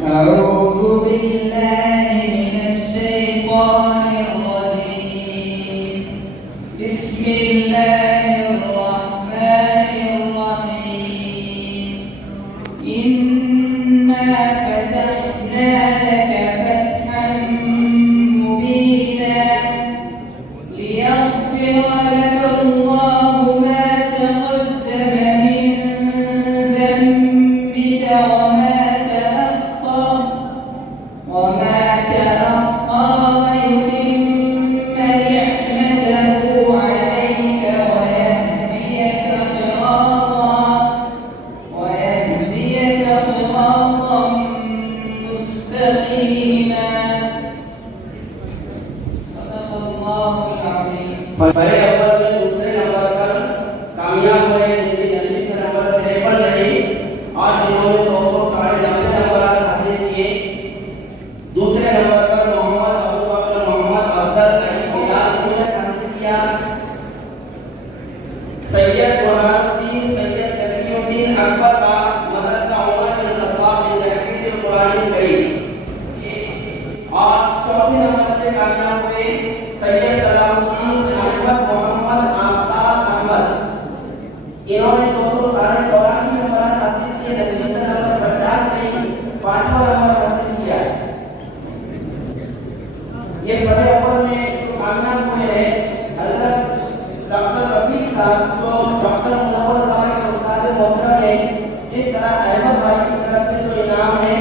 أعوذ بالله من الشيطان الرجيم. بسم الله الرحمن الرحيم. إنا فتحنا لك فتحا مبينا ليغفر لك الله ما تقدم من ذنبك وما تأخر ويتم نعمته عليك ويهديك صراطا مستقيما. صدق الله العظيم. पहले अव्वल में दूसरे नंबर पर कामयाब हुए जिनकी नसीब का नंबर 53 रही और जिन्होंने 290 नंबर हासिल किए। दूसरे नंबर पर मोहम्मद अबू बकर मोहम्मद अफजल अली बिलाल ने हासिल किया। सैयद बुरहानुद्दीन सैयद तकीउद्दीन अकबर का मदरसा उमर बिन खत्ताब ने तहफीज़ कुरान करीम। और चौथे नंबर से कामयाब हुए सैयद सलामुद्दीन मोहम्मद आफ्ताब अहमद। इन्होंने 284 नंबर हासिल किए। नसीब का नंबर 50 नहीं 5वां नंबर हासिल किया। ये बड़े अव्वल में जो कामयाब हुए हैं हजरत डॉक्टर रफीक साहब जो डॉक्टर मुनव्वर साहब के उस्ताद मोहतरम हैं। जिस तरह अहमद भाई की तरफ से जो इनाम है